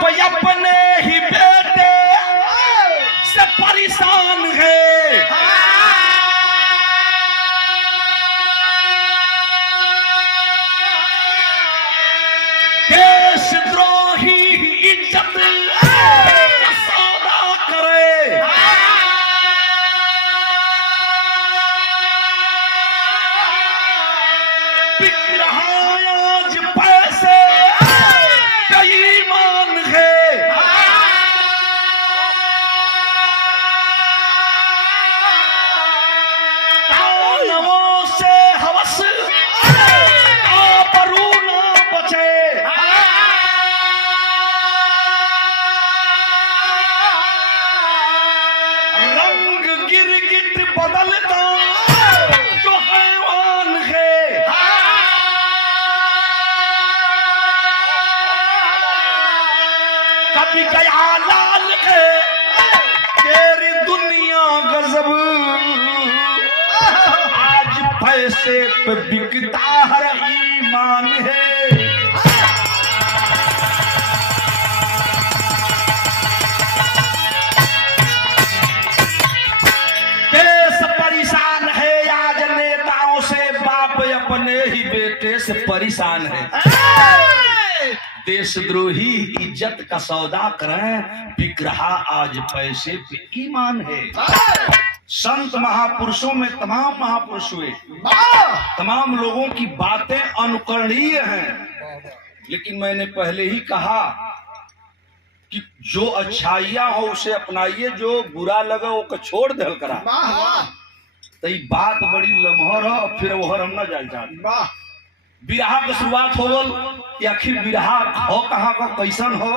बाप अपने ही बेटे से परेशान है। देशद्रोही इज्जत सौदा करे। बिक रहा आज पैसे बेईमान है। दानवों से हवस आबरू ना बचे। रंग गिरगिट बदलता जो हैवान है। कभी गया लाल है तेरी दुनिया गजब। आज पैसे पे बिकता हर ईमान है। देश परेशान है आज नेताओं से, बाप अपने ही बेटे से परेशान है। देशद्रोही इज्जत का सौदा करें, बिक रहा आज पैसे पे ईमान है। संत महापुरुषों में तमाम महापुरुष हुए, तमाम लोगों की बातें अनुकरणीय हैं, लेकिन मैंने पहले ही कहा कि जो अच्छाइयां हो उसे अपनाइए, जो बुरा लगा वो को छोड़ दे करा। तो ये बात बड़ी लम्हर हो, फिर वहर हम ना जाए जाए। बिरहा की शुरुआत हो गल, आखिर बिरहा हो कहाँ का कैसन हो,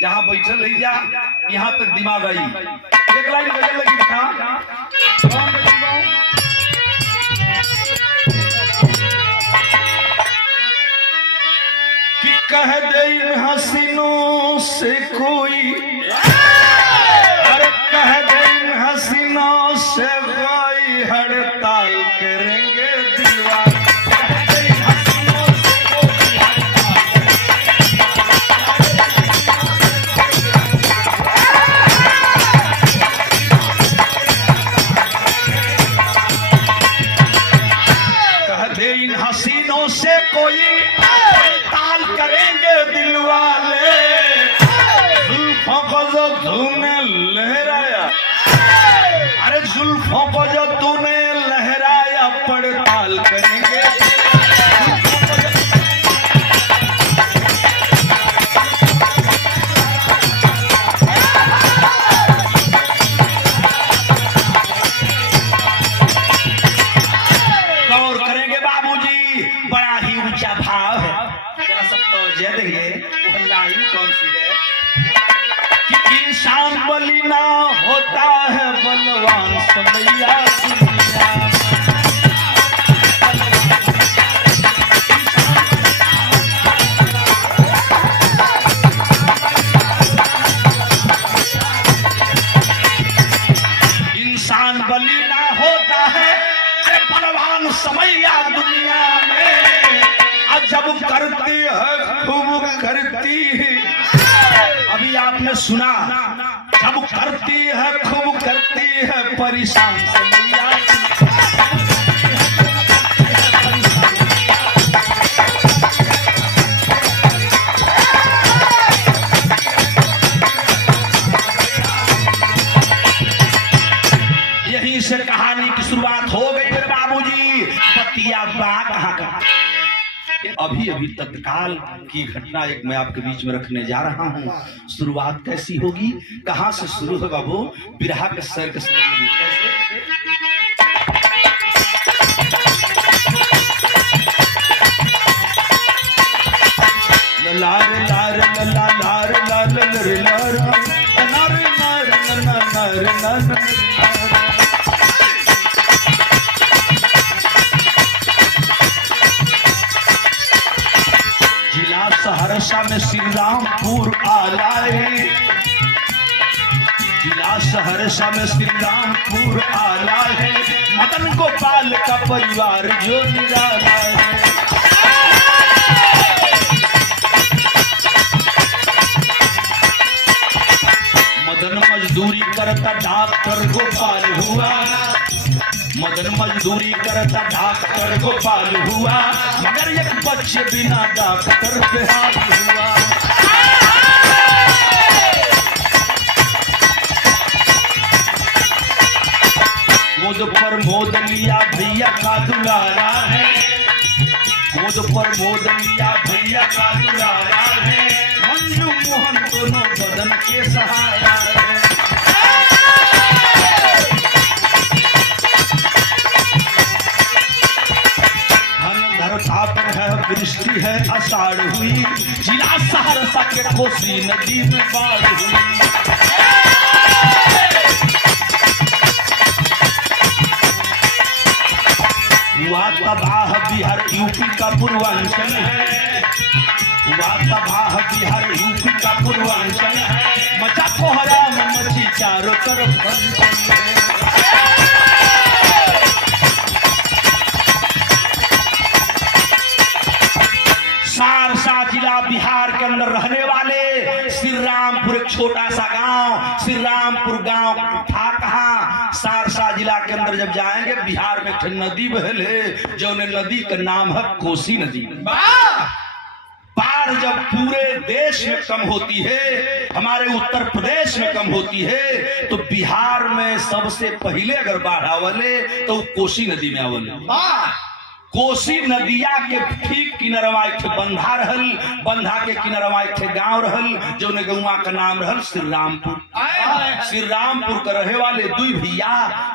जहाँ बैठल रही जा यहाँ तक दिमाग आई। एक लाइन गजल लगी था, कि कह दे इन हसीनों से कोई, अरे कह दे इन हसीनों से कोई हड़ताल करेंगे दीवार। हसीनों से कोई ताल करेंगे दिल वाले, जुल्फों को जो तूने लहराया, अरे जुल्फों को जो तूने लहराया पड़ताल करेंगे। कौन सी है कि इंसान बली ना होता है बलवान समैया दुनिया। इंसान बली ना होता है अरे बलवान समैया दुनिया में। जब करती है खूब करती है, अभी आपने सुना, जब करती है खूब करती है परेशान समैया। यहीं से कहानी की शुरुआत हो गई मेरे बाबूजी। पतिया बा कहाँ का, अभी अभी तत्काल की घटना एक मैं आपके बीच में रखने जा रहा हूँ। शुरुआत कैसी होगी, कहाँ से शुरू होगा वो बिरहा के सर के लार लार लार लार लार लार सहरसा में श्री रामपुर आला है। जिला सहरसा में श्री रामपुर आला है। मदन गोपाल का परिवार जो निराला है। मजदूरी करता डॉक्टर गोपाल हुआ, मदन मजदूरी करता डॉक्टर गोपाल हुआ, मगर एक बच्चे बिना डॉक्टर बेहाल हुआ। मुझ पर मोद लिया भैया का दुलारा है, मुझ पर मोद लिया भैया का दुलारा है, मंजू मोहन दोनों बदन के सहारा है। धरता पर है वृष्टि है आषाढ़ हुई, जिला सहरसा के कोसी नदी में बाढ़ हुई। हुआ तबाह बिहार यूपी का पूर्वांचल है, हुआ तबाह बिहार यूपी का पूर्वांचल है, मचा कोहरा में मची चारों तरफ बंद है। सारसा जिला बिहार के अंदर रहने वाले श्री रामपुर, एक छोटा सा गांव, श्री रामपुर गांव था कहाँ? सारसा जिला के अंदर जब जाएंगे बिहार में एक नदी बहले, जो नदी का नाम है कोसी नदी। बाढ़ जब पूरे देश में कम होती है, हमारे उत्तर प्रदेश में कम होती है, तो बिहार में सबसे पहले अगर बाढ़ आवले तो कोसी नदी में आवले। कोसी नदिया के ठीक किनारवा एक बंधा रहल, बंधा के किनारवा एक गांव रहल, जो ने गौवा का नाम रहल श्री रामपुर। श्री रामपुर के रहे वाले दुई भैया,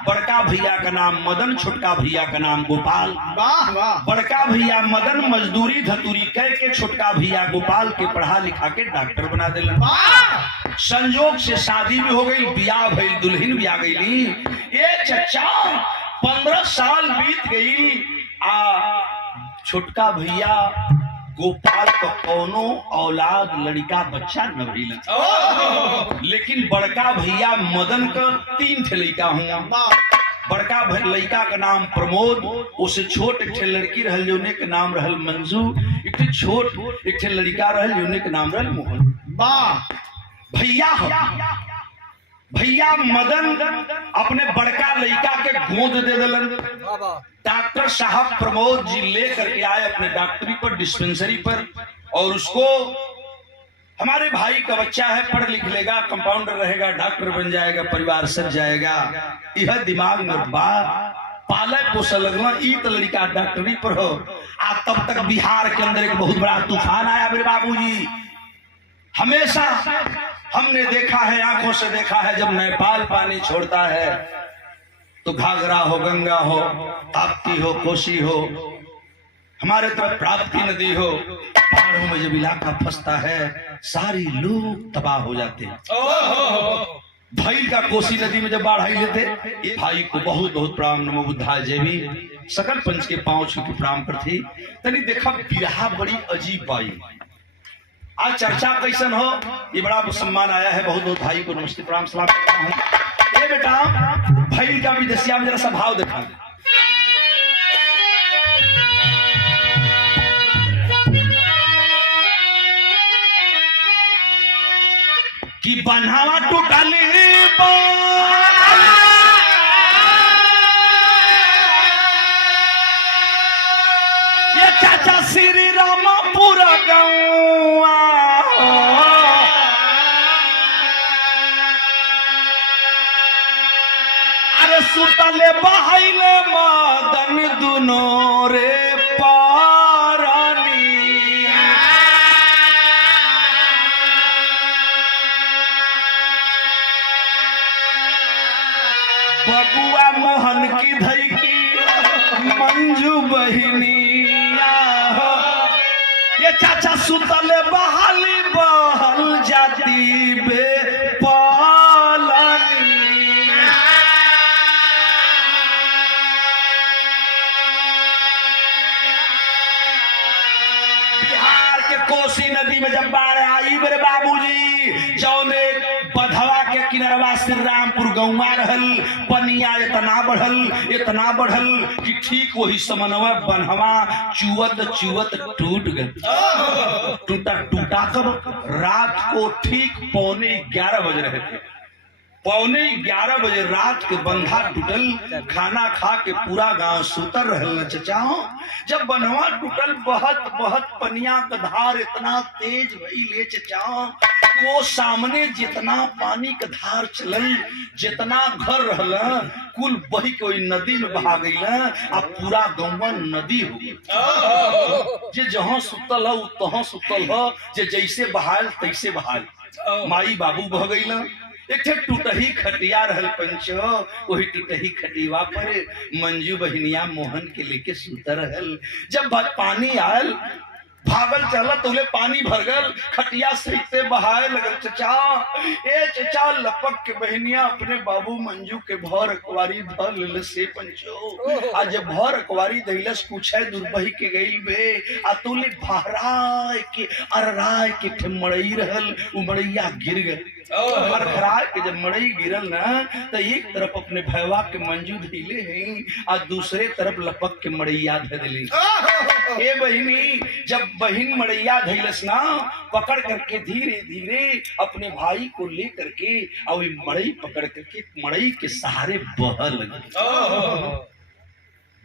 बड़का भैया का नाम मदन, छोटका भैया का नाम गोपाल। बड़का भैया मदन मजदूरी धतूरी कह के छोटका भैया गोपाल के पढ़ा लिखा के डॉक्टर बना दिलन। संयोग से शादी भी हो गई, बियाह भइल, दुल्हन भी आ गई। ये चचा 15 साल बीत गई, छोटका भैया गोपाल का कोनो औलाद लड़का बच्चा न भइल, लेकिन बड़का भैया मदन का 3 ठे लड़का हुआ। बड़का लड़का का नाम प्रमोद, उसे छोट एक ठे लड़की रहल जो के नाम रहल मंजू, एक ठे छोट एक ठे लड़का रहल जो के नाम रहल मोहन। भैया मदन अपने बड़का लड़का के गोद दे दिलन। डॉक्टर साहब प्रमोद जी लेकर के आए अपने डॉक्टरी पर, डिस्पेंसरी पर, और उसको हमारे भाई का बच्चा है, पढ़ लिख लेगा, कंपाउंडर रहेगा, डॉक्टर बन जाएगा, परिवार सज जाएगा, यह दिमाग में पाले पोसल लगना। ई तो लड़का डॉक्टरी पर हो। तब तक बिहार के अंदर एक बहुत बड़ा तूफान आया मेरे बाबूजी। हमेशा हमने देखा है, आंखों से देखा है, जब नेपाल पानी छोड़ता है तो घाघरा हो, गंगा हो, ताप्ती हो, कोसी हो, हमारे तरफ प्राप्ति नदी हो, पहाड़ों में जब इलाका फंसता है सारी लोग तबाह हो जाते हैं। भाई का कोसी नदी में जब बाढ़ आई लेते, भाई को बहुत बहुत प्रणाम, नमो बुद्धाय जय भी, सकल पंच के पांव छू के प्रणाम करती। तनी देखा बिरहा बड़ी अजीब बाई। आज चर्चा कैसन हो, ये बड़ा सम्मान आया है, बहुत बहुत भाई को नमस्ते प्रणाम सलाम करता हूँ। ये बेटा भाई का विदेशिया में जरा सा भाव देखा, कि बन्हावा टूटली ये चाचा श्री रामपुर गौआ, अरे सुतले बहाइले मदन दुनो रे पारानी, बबुआ मोहन की धई की मंजू बहिनिया, ये चाचा सुतले बहाली बहल जाती बे पालानी। बिहार के कोसी नदी में जब बाढ़ आई मेरे बाबूजी, जौने बधवा के किनारवा श्री रामपुर गौवा रहल, पनिया इतना बढ़ल कि ठीक वही समनवा बनहवा चुवत चुवत टूट गए। टूटा कब? रात को ठीक 11:15 बज रहे थे। 11:15 बजे रात के बंधा टूटल, खाना खा के पूरा गांव सुतर रहल चचा। जब बनवा टूटल, बहत बहत पनिया का धार इतना तेज भइले चचा, वो सामने जितना पानी का धार चलल, जितना घर रहल कुल बही के ओई नदी में बहा गईल, आ पूरा गौवा नदी हो गई। जे जहां सुतल है तहां सुतल है, जे जैसे बहाल तैसे बहाल। माई बाबू बह गईल। एक टूटही खटिया रहल पंचो, वही टूटही खटिया पर मंजू बहनिया मोहन के लेके सुतर रहल। जब पानी आयल, भागल चला तो पानी भर गल, खटिया सहिते बहाए लगल चचा। ए चचा, लपक के बहनिया अपने बाबू मंजू के भर अकवारी धल से पंचो। आज भर अकवारी दहिलस कुछ है दुर्बही के गई बे, आ तोले भराए के अरराय के मड़ई रहल, उ मड़ैया गिर गए। भराए के जब मड़ई गिरल ना, तो एक तरफ अपने भैवा के मंजू धैले हैं, और दूसरे तरफ लपक के मड़ैया धैले। ए बहिनी, जब बहिन मड़ैया धैलस ना, पकड़ करके धीरे धीरे अपने भाई को ले करके और मड़ई पकड़ करके मड़ई के सहारे बह लगी।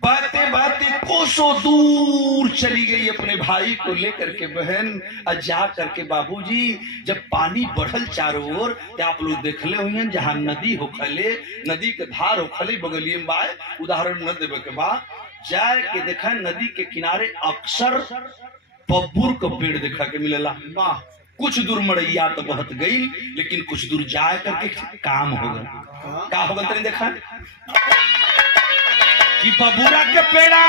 बाते बाते कोसों दूर चली गई अपने भाई को लेकर के बहन। और जा करके बाबूजी, जब पानी बढ़ल चारों ओर, तो आप लोग देखले हुए जहाँ नदी होखले, नदी के धार होखले बगलिए में बाय, उदाहरण न देवे के बाद जाए के देखा नदी के किनारे अक्सर बबूर का पेड़ देखा के मिलेला। कुछ दूर मड़ैया तो बहत गई, लेकिन कुछ दूर जाए करके काम होगा। का होगा तनी देखा कि बबूरा के पेड़ा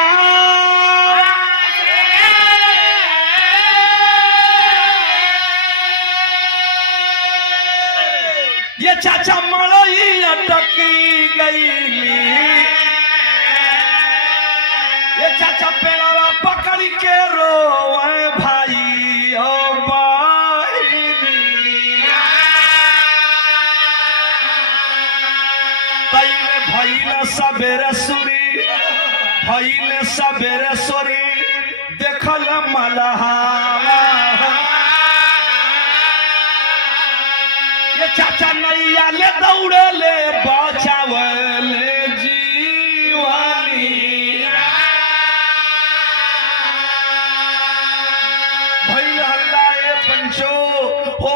ये चाचा मड़ई अटकी गई, ये चाचा पेड़ा पकड़ के रोए भाई ओ बहिनी। पहले भइल सबेरे सुरी, भइल सबेरे सुरी, देखल मलहा। ये चाचा नैया ले दौड़े ले बचावले जीवानी। भइल हल्ला ए पंचो, हो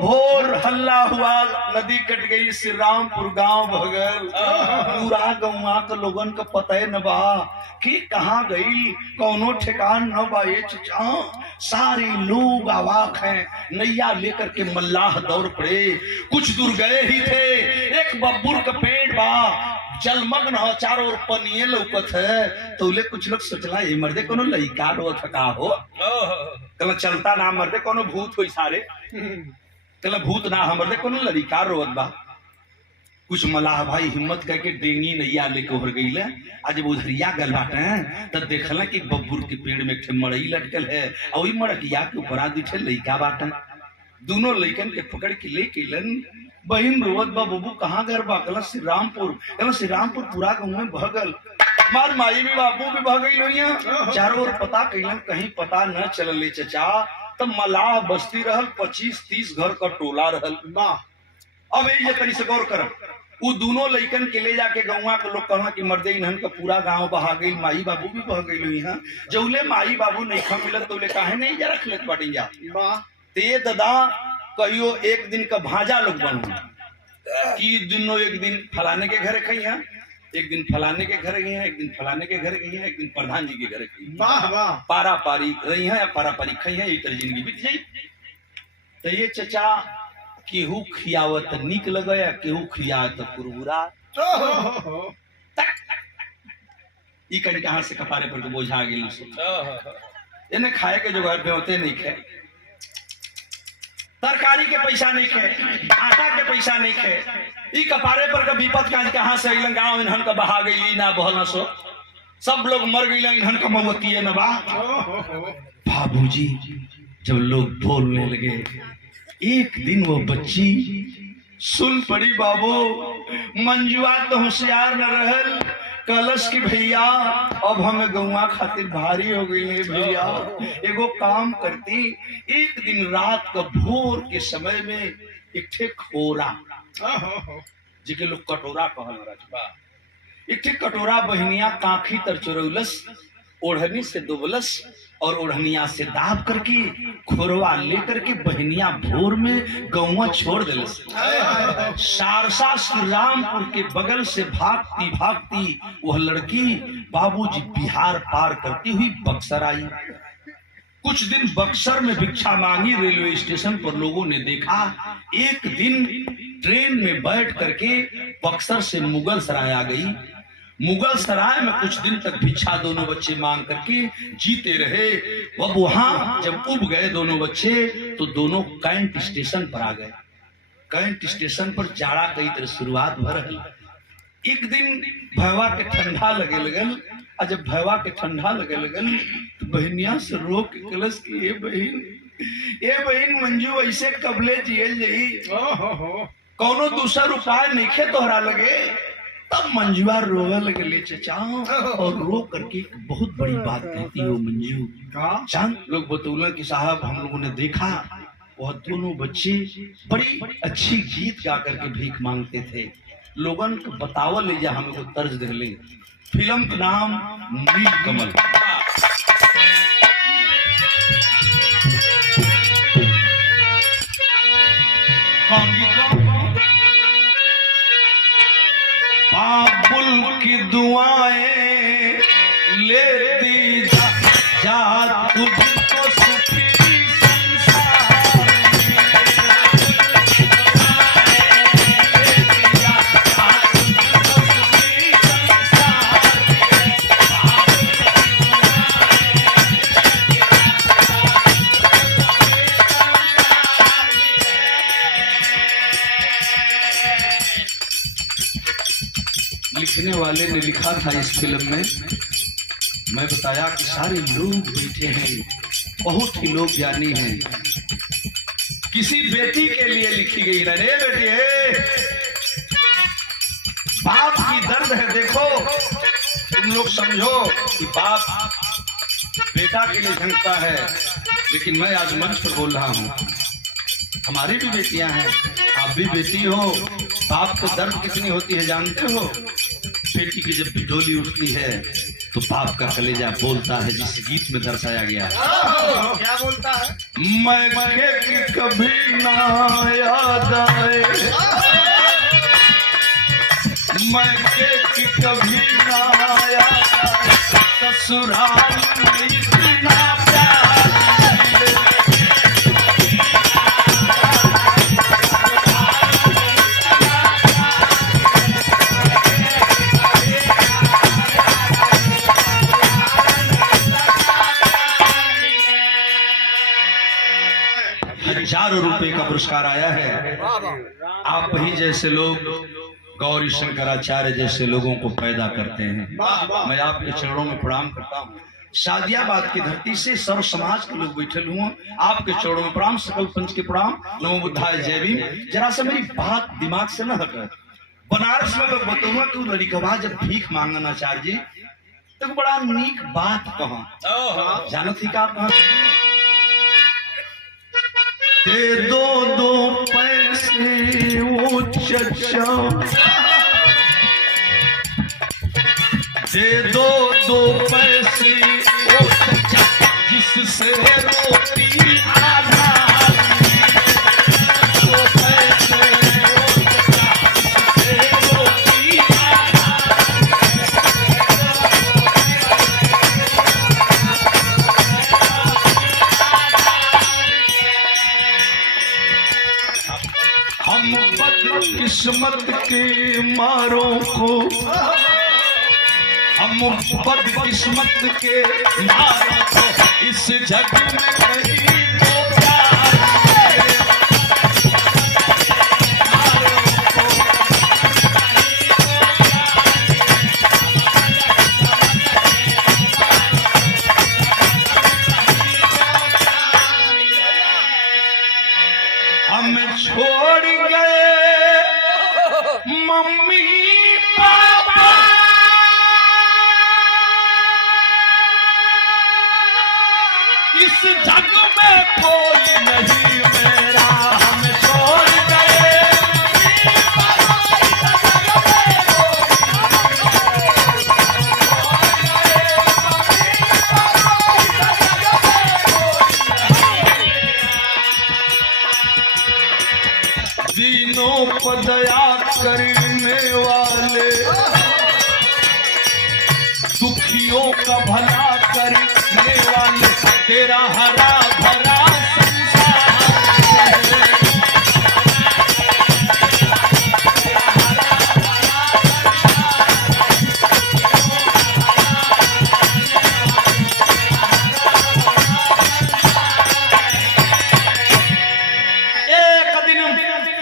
भोर हल्ला हुआ, नदी कट गई, श्री रामपुर गांव भगल। पूरा गौवा के लोगन का पता न बा कि कहाँ गई, कौनो ठिकान न बा। ये चचा सारे लोग अवाक हैं। नैया लेकर के मल्लाह दौड़ पड़े। कुछ दूर गए ही थे, एक बब्बूर का पेड़ बा, जलमग्न हो, चारों ओर पनिये लौकत है। तो उले कुछ लोग सोचला ये मर्दे कोनो लइका रो थका हो, कल चलता ना मर्दे कोनो भूत होई सारे, कल भूत ना हमर्दे कोनो लड़िका रोवत बा। कुछ मलाह भाई हिम्मत करके डेंगी नैया लेके उभर गई ले। आज जब उधरिया गल बाटे तब देखला कि बब्बूर के पेड़ में एक मड़ई लटकल है, और वही मड़किया के ऊपर दिखे लइका बाटे। दोनों लइकन के पकड़ के लेके लन। बहिन रोवत बा, बबू कहाँ घर बा? कहला श्री रामपुर। कहला श्री रामपुर पूरा गाँव में बहगल, मार माई भी बाबू भी बह गई लोहिया। चारों ओर पता कैलन, कहीं पता न चलले चचा। तब मलाह बस्ती रहल, 25-30 घर का टोला रहल। अब ये तनी से गौर कर, वो दोनों लइकन के ले जाके गौवा के लोग कहना कि मर्दे इन्हन का पूरा गांव बहा गई, माई बाबू भी बह गई। यहाँ जौले माई बाबू नहीं खा मिलत तो काहे नहीं जा रख लेत बाटी जा। ते दादा कहियो एक दिन का भाजा लोग बन कि दिनों एक दिन फलाने के घर खई है, एक दिन फलाने के घर गई है, एक दिन फलाने के घर गई है, एक दिन प्रधान जी के घर गई। पारा पारी रही है या पारा पारी खाई है, ये जिंदगी बीत जाई। तो ये चचा केहू खियावत निक लगे या केहू खियावत पुरबुरा। ई कहीं कहां से कपारे पर बोझा गेल इन्हें खाए के जुगाड़ पे होते नहीं खे, तरकारी के पैसा नहीं खे, आटा के पैसा नहीं खे। ई कपारे पर का विपत कहां से अइलन, गांव इन्हन का बहा गई ना बहना सो, सब लोग मर गई, इन्हन का मवतिये न बा। बाबूजी जब लोग बोलने लगे, एक दिन वो बच्ची सुन पड़ी, बाबू मंजुआ तो होशियार न रहल, कलश की भैया अब हमें गौवा खातिर भारी हो गई है भैया, एगो काम करती। एक दिन रात का भोर के समय में एक ठे खोरा जिके लोग कटोरा कहल। एक कटोरा बहनिया काखी तर चोरौलस, ओढ़नी से दुबलस और ओढ़निया से दाब करके खोरवा लेकर के बहनिया भोर में गौवा छोड़ दिलस। सारसा श्री रामपुर के बगल से भागती भागती वह लड़की बाबूजी बिहार पार करती हुई बक्सर आई। कुछ दिन बक्सर में भिक्षा मांगी। रेलवे स्टेशन पर लोगों ने देखा। एक दिन ट्रेन में बैठ करके बक्सर से मुगल सराय आ गई। मुगल सराय में कुछ दिन तक भिक्षा दोनों बच्चे मांग करके जीते रहे। अब वहां जब उब गए दोनों बच्चे तो दोनों कैंट स्टेशन पर आ गए। कैंट स्टेशन पर जाड़ा कई तरह शुरुआत भर रही। एक दिन भैवा के ठंडा लगे लगल। और जब भैवा के ठंडा लगे लगल तो बहनिया से रो के कलश की, ए बहन मंजू ऐसे कबले जियल जही, कौनो दूसरा उपाय नहीं तोहरा लगे। तब मंजुआ रोवे लगे चचा और रो करके एक बहुत बड़ी बात कहती हो। मंजू चांद लोग बतौला कि साहब हम लोगों ने देखा वह दोनों बच्चे बड़ी अच्छी गीत गा करके भीख मांगते थे। लोगन को बतावल ले जा हमें को तर्ज दे ले। फिल्म का नाम नीलकमल। कौन गीत? बाबुल की दुआएं लेती जा तुझको सुखी लिखने वाले ने लिखा था इस फिल्म में। मैं बताया कि सारे लोग बैठे हैं, बहुत ही लोग ज्ञानी हैं। किसी बेटी के लिए लिखी गई ना, रे बेटी है, बाप की दर्द है। देखो तुम लोग समझो कि बाप बेटा के लिए झंकता है, लेकिन मैं आज मंच पर बोल रहा हूँ, हमारी भी बेटियां हैं, आप भी बेटी हो। बाप को दर्द कितनी होती है जानते हो? बेटी की जब बिडोली उठती है तो बाप का कलेजा बोलता है, जिस गीत में दर्शाया गया। क्या बोलता है? मैं के कभी ना याद आए, मैं के कभी ना याद आए, ससुराल में इतना प्यार। हजारों रुपए का पुरस्कार आया है। आप ही जैसे लोग गौरी शंकराचार्य जैसे लोगों को पैदा करते हैं। मैं आपके चरणों में प्रणाम करता हूँ। शादियाबाद की धरती से सर्व समाज के लोग बैठे हुए, आपके चरणों में प्रणाम, सकल पंच के प्रणाम। नमो बुद्धाय जय भीम। जरा से मेरी बात दिमाग से न हटे। बनारस में लोग बताऊंगा कि लड़कवा जब भीख मांगन आचार्य जी तो बड़ा नीक बात कहा। जानो थी का कहा? दे दो पैसे वो चचा, दे दो पैसे वो चचा, जिससे रोटी आधा। दो पैसे वो चचा, जिससे रोटी आधा। हम बदकिस्मत के मारों को, हम बदकिस्मत के मारों को इस जग में कहीं तो प्यार है। हमें छोड़ गए मम्मी पापा, इस जग में कोई नहीं मेरा। हमें छोड़ गए मम्मी दीनों पर दया करने वाले, दुखियों का भला करने वाले, तेरा हरा भरा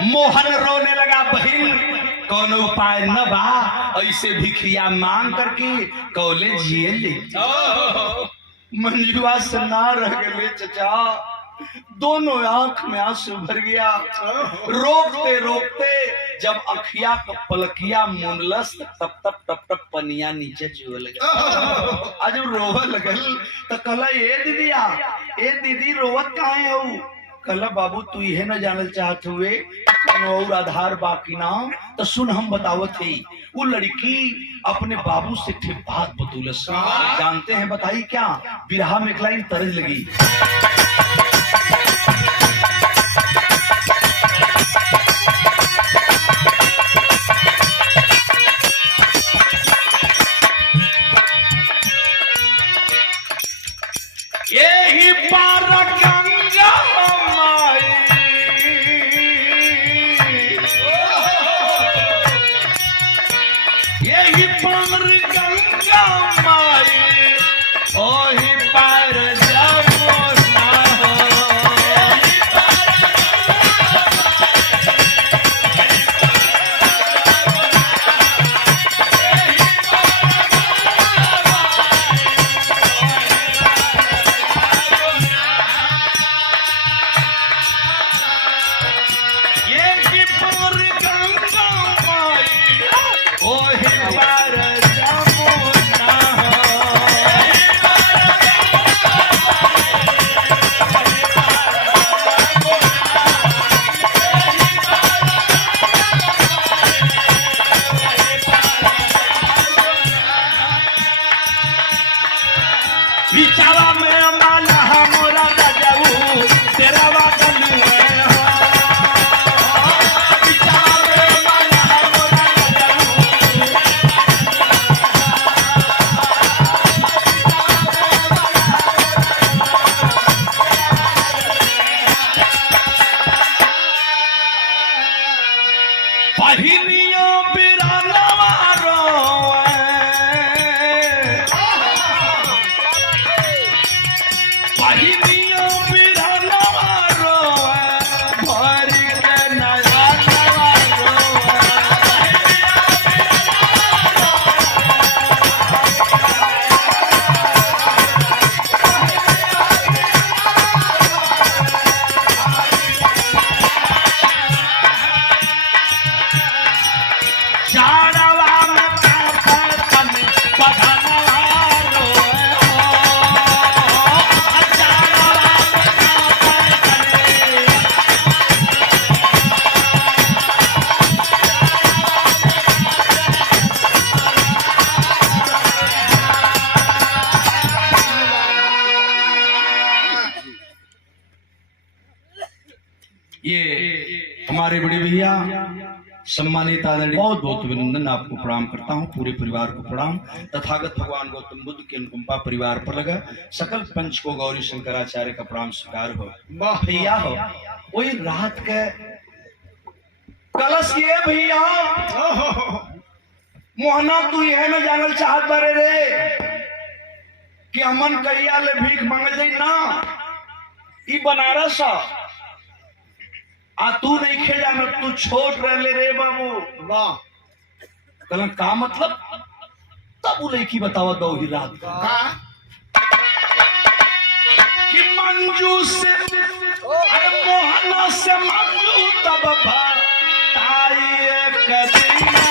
मोहन रोने लगा, बहिन कौन उपाय न बा, ऐसे भिखिया मांग करके कॉलेज जिए ले। मंजुआ से ना रह गए चचा, दोनों आंख में आंसू भर गया। रोकते रोकते जब अखिया का पलकिया मुनलस, तब तब टप टप पनिया नीचे जुए लगा। आज रोवे लगल तो कहला, ए दीदिया, ए दीदी रोवत काहे हो? कहला, बाबू तू यह न जानल चाहत हुए और आधार बाकी ना, तो सुन हम बतावत है। वो लड़की अपने बाबू से ठीक बात बतूलस, जानते हैं बताई क्या? बिरहा में एक लाइन तरज लगी, यही पार गंगा माई, यही पार गंगा माई, ओही पार जमुना हो। बिचारा में माला मोरा गजबू, तेरा वादन है हो। बिचारा में माला मोरा गजबू, पहिनियों बिरानवा रोए, पहिनियों बिरानवा रोए, भर के नया नवा रोए। जाड़वा में कापन पधनवा रोए हो, जाड़वा में कापन ये हमारे बड़े भैया सम्मानित आदरणीय, बहुत बहुत अभिनंदन, आपको प्रणाम करता हूँ, पूरे परिवार को प्रणाम। तथागत भगवान गौतम बुद्ध की अनुकंपा परिवार पर लगा, सकल पंच को गौरी शंकराचार्य का प्रणाम स्वीकार हो। भैया हो वही रात के कलश ये भैया, मोहना तू यह न जानल चाहत बारे रे कि हमन कहिया ले भीख मांगल जाई ना, ई बनारस आ तू नहीं खे जान, तू छोट रहले रे बाबू। वाह, कहलन का मतलब? तब वो लड़की बतावा दो ही रात का कि मंजू से, अरे मोहना से मंजू तब भाई एक दीना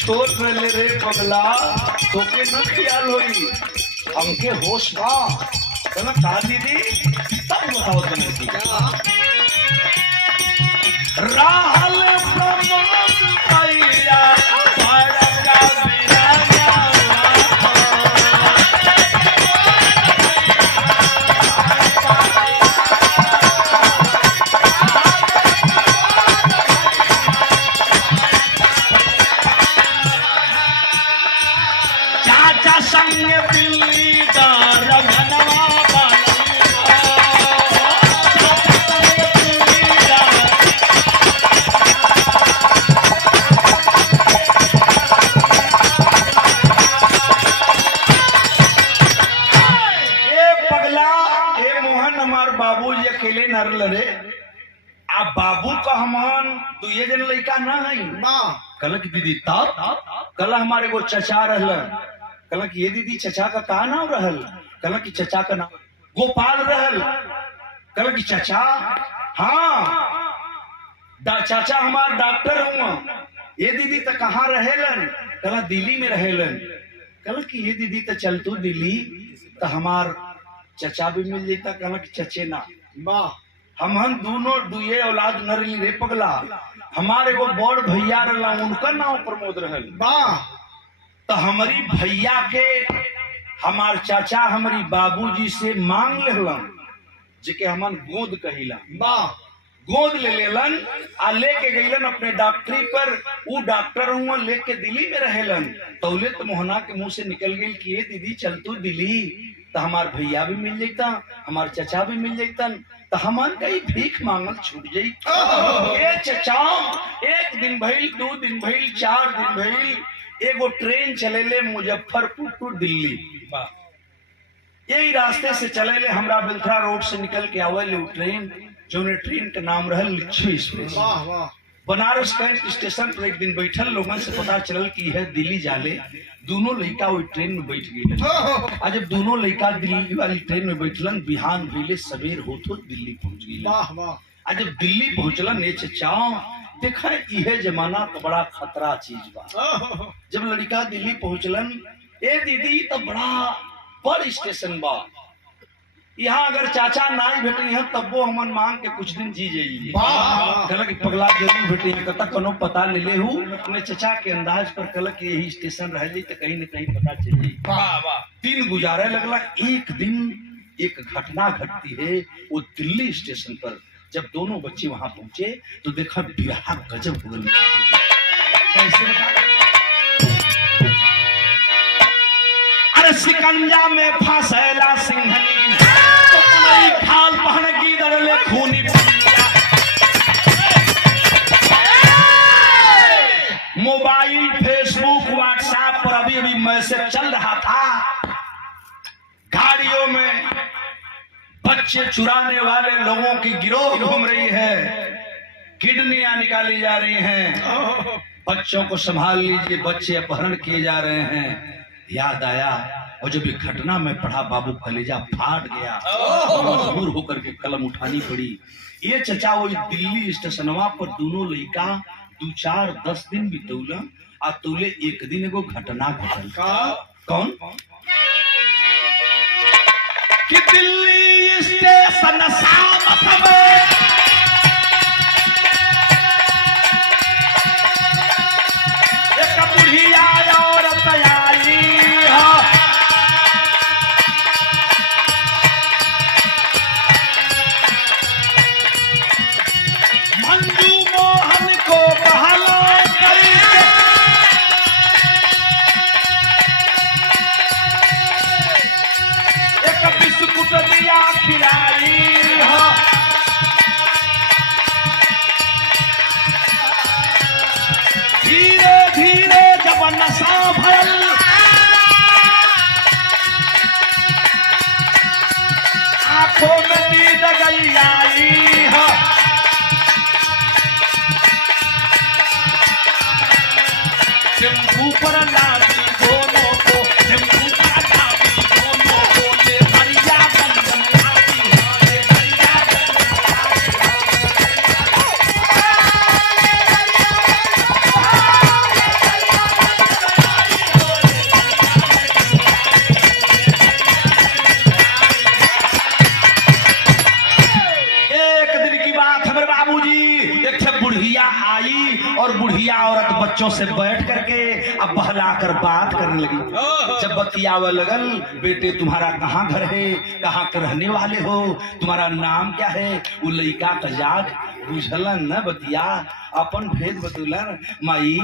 छोड़ रहे रे पगला तोके न ख्याल होई हमके होश बा कहला का दीदी तब बताओ तुम्हें की राहल प्रमोद भैया बड़का बिराया चाचा संग दिल्ली का रंगनवा बाबूजी अकेले नर लड़े आप बाबू का हमान तो ये जन लड़का ना है कल की दीदी तब कल हमारे को चचा रहल कल की ये दीदी चचा का का नाम रहल कल की चचा का नाम गोपाल रहल कल की चचा हाँ चाचा हमार डॉक्टर हुआ ये दीदी तो कहाँ रहेलन कल दिल्ली में रहेलन कल की ये दीदी तो चल तू दिल्ली तो हमार चचा भी मिल जाता कहला कि चचे ना हम दोनों दुए औलाद नरली रे पगला हमारे को बड़ भैया रहला उनका नाम प्रमोद रहल तो हमारी भैया के हमार चाचा हमारी बाबूजी से मांग लेलन जेके हमन गोद कहिला गोद ले लेलन आ लेके गईलन अपने डॉक्टरी पर वो डॉक्टर हुआ लेके दिल्ली में रहेलन तौले तो मोहना के मुंह से निकल गई कि ये दीदी चल तू दिल्ली तो हमार भैया भी मिल जाता हमार चचा भी मिल जाता तो हमार कहीं भीख मांगल छूट जाई ए चचा एक दिन भइल 2 दिन भइल 4 दिन भइल एगो ट्रेन चलेले मुजफ्फरपुर टू दिल्ली यही रास्ते से चलेले हमरा बेलथरा रोड से निकल के आवेले वो ट्रेन जो ट्रेन का नाम रहल Lichchavi express Banaras cantt station पर एक दिन बैठल लोगन से पता चलल कि यह दिल्ली जाले दोनों लड़का वही ट्रेन में बैठ गए आज जब दोनों लड़का दिल्ली वाली ट्रेन में बैठलन बिहान भइले सवेर होतो दिल्ली पहुंच गई आज जब दिल्ली पहुंचलन ये चचा देखा यह जमाना तो बड़ा खतरा चीज बा जब लड़का दिल्ली पहुंचलन ए दीदी तो बड़ा बड़ स्टेशन बा यहाँ अगर चाचा नाई भेटे हैं तब वो हमन मांग के कुछ दिन जी जाइए कल की पगला जरूर भेटे कता कनो पता ले ले हूँ अपने चचा के अंदाज पर कल के यही स्टेशन रह जाए तो कहीं न कहीं पता चल दिन गुजारे लगला एक दिन एक घटना घटती है वो दिल्ली स्टेशन पर जब दोनों बच्चे वहां पहुंचे तो देखा बिहार गजब हो गया कैसे बता अरे सिकंजा में फंसेला सिंहनी खाल पहन की दरले खूनी मोबाइल फेसबुक व्हाट्सएप पर अभी अभी मैसेज चल रहा था गाड़ियों में बच्चे चुराने वाले लोगों की गिरोह घूम रही है किडनियां निकाली जा रही हैं बच्चों को संभाल लीजिए बच्चे अपहरण किए जा रहे हैं याद आया और जब ये घटना में पढ़ा बाबू कलेजा फाट गया मजबूर होकर के कलम उठानी पड़ी ये चचा वही दिल्ली स्टेशनवा पर दोनों लड़का 2 4 10 दिन बितौला आ तौले एक दिन एगो घटना घटल कौन कि दिल्ली स्टेशन शाम में एक बुढ़िया औरत आई मंजू मोहन को बहला एक बिस्कुट दिया खिलाई धीरे धीरे जब नशा भरल आंखों में नींद गई आई टेम्पू पर लादी दोनों को टेम्पू पर लादी दोनों को ले भरिया गंजन लादी ले भरिया गंजन बच्चों से बैठ करके अब बहला कर बात करने लगी। जब बतियावे लगल, बेटे तुम्हारा कहाँ घर है, कहाँ के रहने वाले हो, तुम्हारा नाम क्या है, वो लड़का का जाग बुझलन न बतिया, अपन भेद बतौलन। माई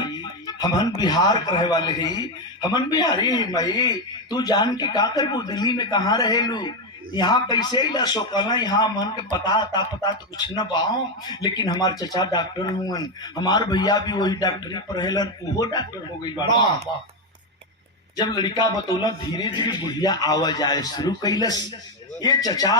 हमन बिहार के रहे वाले ही, हमन बिहारी ही माई, तू जान के का करबू, दिल्ली में कहाँ रहेलू, यहाँ कैसे इला सोकल, यहाँ मन के पता तो कुछ न बाओ, लेकिन हमार चचा डॉक्टर हुन, हमार भैया भी वही डॉक्टरी पर रहेलन, वो डॉक्टर हो गई बा। जब लड़का बतौला, धीरे धीरे बुढ़िया आवा जाए शुरू कैलस। ये चचा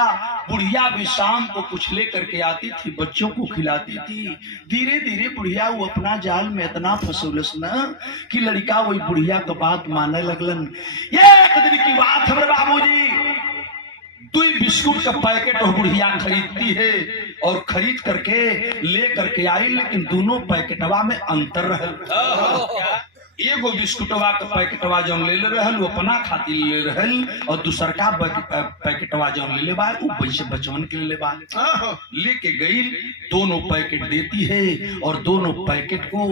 बुढ़िया भी शाम को कुछ ले करके आती थी, बच्चों को खिलाती थी। धीरे धीरे बुढ़िया वो अपना जाल में इतना फंसोलस न कि लड़का वही बुढ़िया का बात माने लगलन। ये एक दिन की बात है बाबूजी, 2 बिस्कुट का पैकेट और बुढ़िया खरीदती है और खरीद करके ले करके आई, लेकिन दोनों पैकेटवा में अंतर रहल। एगो बिस्कुटवा का पैकेटवा जो ले रहल वो अपना खातिर ले रहल, और दूसर का पैकेटवा जो ले बा वो बचवन के ले बा। लेके गई, दोनों पैकेट देती है और दोनों पैकेट को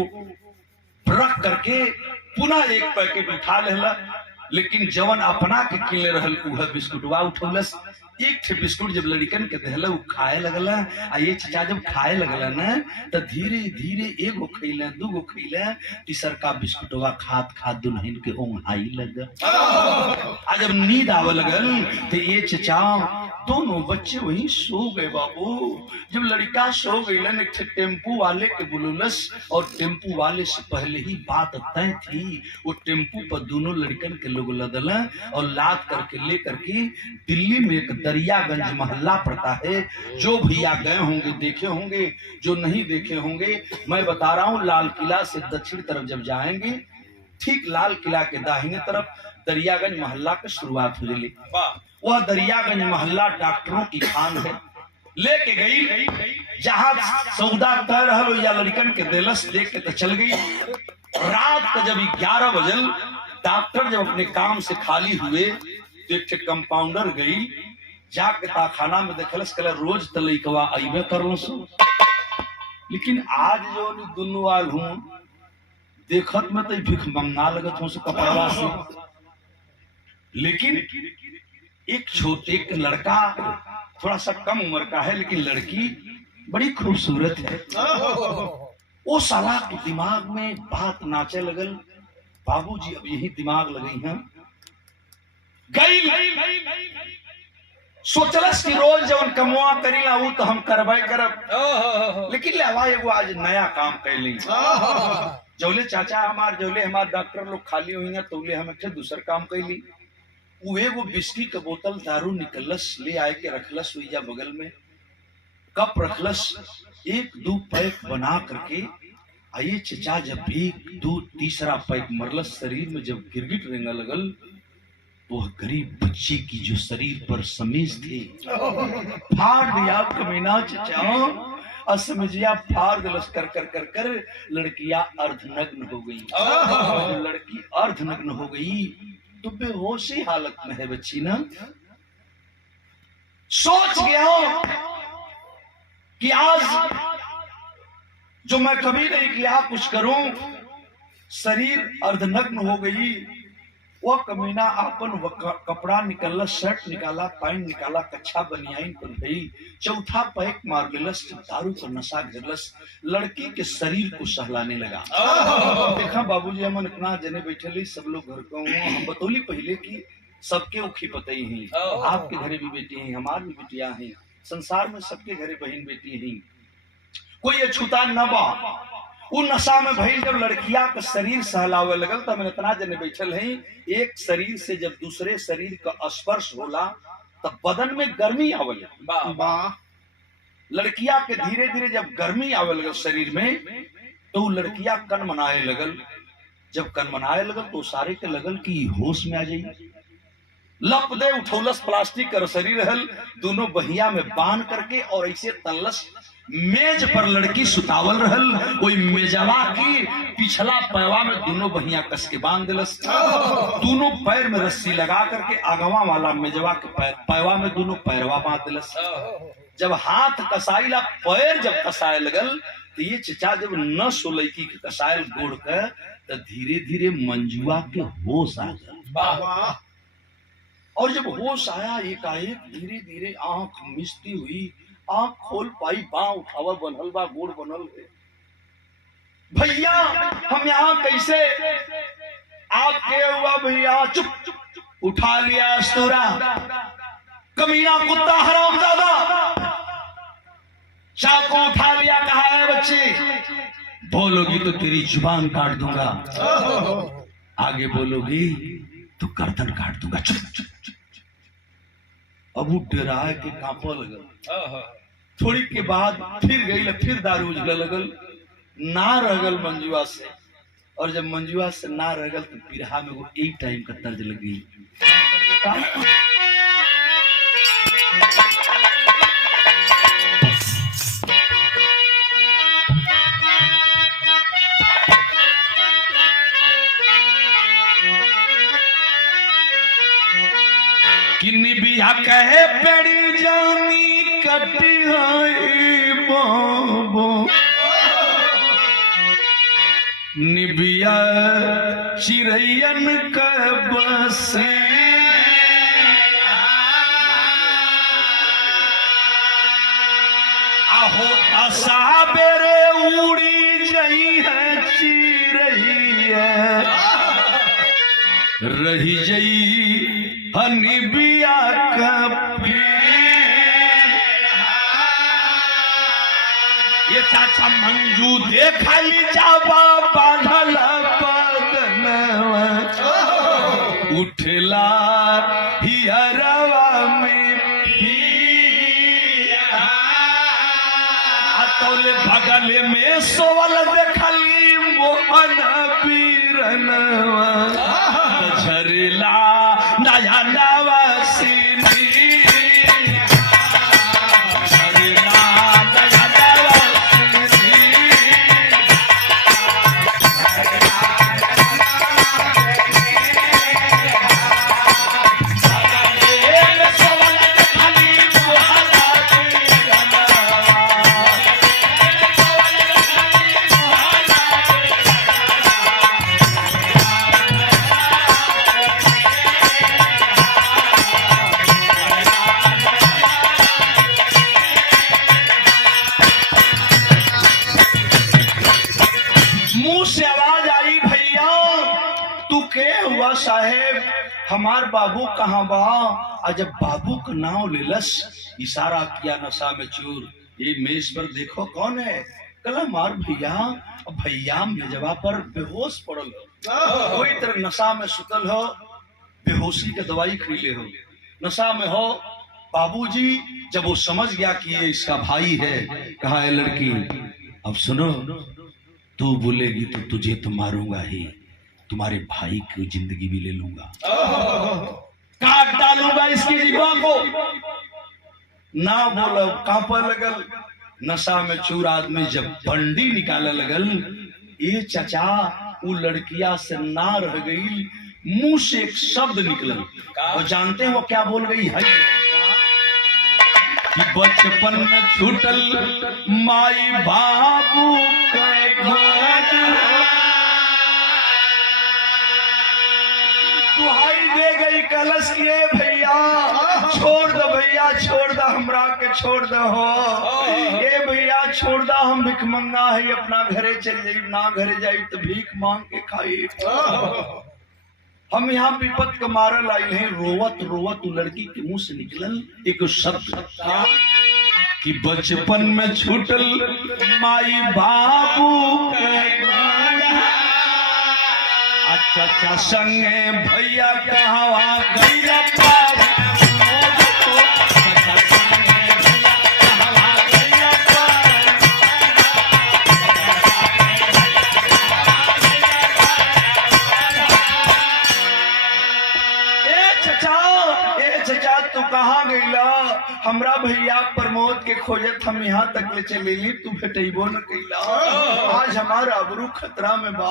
रख करके पुनः एक पैकेट उठा लेला, लेकिन जवन अपना के किले रहल उह बिस्कुटवा उठौलस। एक ठे बिस्कुट जब लड़कन के देहला वो खाए लगला, आ ये चचा जब खाए लगला न तो धीरे धीरे एगो खैला, दूगो खैला, तीसर का बिस्कुटवा खात खात दुल्हन के ओंघाई लगा। आ जब नींद आवे लगल तो ये चचा दोनों बच्चे वहीं सो गए बाबू। जब लड़का सो गईलन, एक ठे टेम्पू वाले के बुलुलस, और टेम्पू वाले से पहले ही बात तय थी। वो टेम्पू पर दोनों लड़कन के लोग लदल और लाद करके ले करके दिल्ली में एक दरियागंज मोहल्ला पड़ता है। जो भैया गए होंगे देखे होंगे, जो नहीं देखे होंगे मैं बता रहा हूँ, लाल किला से दक्षिण तरफ जब जाएंगे, ठीक लाल किला के दाहिने तरफ दरियागंज मोहल्ला की शुरुआत हो जाएगी। वह दरियागंज मोहल्ला डॉक्टरों की खान है। लेके गई, जहां सौदा तय रहल या लड़कन के देलस, लेके तो चल गई। रात का जब 11 बजल, डॉक्टर जब अपने काम से खाली हुए, एक कंपाउंडर गई, जाके खाना में देखलस, कहला रोज त लइकवा अइबे करलस, लेकिन आज जो दुनू आल हूं देखत में तो भिख मंगा लगत हूं से कपड़ा से। लेकिन एक लड़का थोड़ा सा कम उम्र का है, लेकिन लड़की बड़ी खूबसूरत है। वो साला के दिमाग में बात नाचे लगल, बाबूजी अब यही दिमाग लगई है। गई सोचलस कि रोज जवन कमुआ करीला वो तो हम करबे करब, लेकिन लेवा एगो आज नया काम कैली। जौले चाचा हमार, जौले हमार डॉक्टर लोग खाली हुई, तौले हम एक दूसर काम कैली। वो एगो बिस्की का बोतल दारू निकलस, ले आए के रखलस हुईजा बगल में, कप रखलस, 1-2 पैक बना करके आइए चचा जब 1-2 तीसरा पैक मरलस, शरीर में जब गिरगिट रेंगा लगल, वह गरीब बच्चे की जो शरीर पर समीज थी फाड़ दिया कमीना चचा, असमझिया फाड़ दिलस कर कर कर कर लड़कियां अर्धनग्न हो गई। लड़की अर्धनग्न हो गई तो बेहोशी हालत में है बच्ची ना। सोच गया कि आज जो मैं कभी नहीं किया कुछ करूं, शरीर अर्धनग्न हो गई। वो कमीना अपन कपड़ा निकाला, शर्ट निकाला, पैंट निकाला, कच्छा बनियाइन पर गई, चौथा पैक मार लेलस, दारू का नशा गिरलस, लड़की के शरीर को सहलाने लगा। देखा बाबूजी हमन इतना जने बैठे, सब लोग घर को हम बतौली पहले की सबके उखी पतई हैं, आपके घरे भी बेटी हैं, हमारे भी बेटियां हैं, संसार में सबके घरे बहन बेटी हैं, कोई अछूता न बा। वो नशा में भइल जब लड़किया का शरीर सहलावे लगल, तब हम इतना जने बैठल हैं, एक शरीर से जब दूसरे शरीर का स्पर्श होला तब बदन में गर्मी आवल। लड़किया के धीरे धीरे जब गर्मी आवे लगल शरीर में, तो लड़किया कन मनाए लगल। जब कन मनाए लगल तो सारे के लगल कि होश में आ जाई। लप दे उठौलस, प्लास्टिक का शरीर रहल, दोनों बहिया में बांध करके और ऐसे तलस। मेज पर लड़की सुतावल रहल, कोई मेजवा की पिछला पैवा में दोनों बहिया कस के बांध दिलस, दोनों पैर में रस्सी लगा करके आगवा वाला मेजवा के पैवा में दोनों पैरवा बांध दिलस। जब हाथ कसाईला पैर जब कसाए लगल तो ये चचा जब न सोलैकी के कसायल गोड़ के तो धीरे धीरे मंजुआ के होश आ गया। वाह और जब होश आया एकाएक धीरे धीरे आंख मिचती हुई आंख खोल पाई, बाँ उठावा बनल बा, गोड़ बनल है। भैया हम यहाँ कैसे? आप के हुआ भैया? चुप चुप उठा लिया अस्तूरा, कमीना कुत्ता हरामजादा, चाकू उठा लिया, कहा है बच्चे बोलोगी तो तेरी जुबान काट दूंगा, आगे बोलोगी तो गर्दन काट दूंगा। चुप चुप चुप। अब वो डरा के कांपा लगल। थोड़ी के बाद फिर गई, फिर दारू उजले लगल, ना रगल मंजुआ से। और जब मंजुआ से ना रगल तो बिरहा में वो एक टाइम का तर्ज लगी। निबिया कहे पेड़ी जानी कटी बाबो, निबिया चिरैयन के बसे, आहो साबेरे उड़ी जई है चिरैया, रही जई निबिया का ये चाचा मंजू देखा ली जावा बांधल बदनवा, उठला हियरवा में तौले बगल में सोवल देखली मोहन बीरनवा, झरला नया नवासिनी, झरला नया नवासिनी, साहेब हमार बाबू कहाँ बा? जब बाबू का नाम लेलस, इशारा किया नशा में चूर, ये मेज पर देखो कौन है? कल हमार भैया। भैया मेजवा पर बेहोश पड़ल हो, कोई तरह नशा में सुतल हो, बेहोशी के दवाई खरीले हो, नशा में हो। बाबूजी जब वो समझ गया कि ये इसका भाई है, कहा है लड़की अब सुनो, तू बोलेगी तो तुझे तो मारूंगा ही, तुम्हारे भाई की जिंदगी भी ले लूंगा, काट डालूंगा इसकी जीवा को। ना बोलो, कांपा लगल। नशा में चूर आदमी जब बंडी निकाले लगल, ये चचा वो लड़किया से ना रह गई, मुंह से एक शब्द निकलल। और जानते हो क्या बोल गई है? कि बचपन में छूटल माई बाबू के घर, दुहाई दे गई कलश के भैया छोड़ दो, भैया छोड़ दो, हमरा के छोड़ दो हो, ये भैया छोड़ दो, हम भिख मंगा है, अपना घरे चल जाई, ना घरे जाई तो भीख मांग के खाई। हम यहाँ विपत के मारल आई हैं, रोवत रोवत लड़की के मुंह से निकलल एक शब्द कि बचपन में छूटल माई बाबू के चाचा संगे भैया कहवा गैया पार, चचा, ए चचा तू कहाँ गईला? हमरा भैया प्रमोद के खोजत हम यहाँ तक ले चलेली, तू भेटैबो न कैला। आज हमारा आबरू खतरा में बा,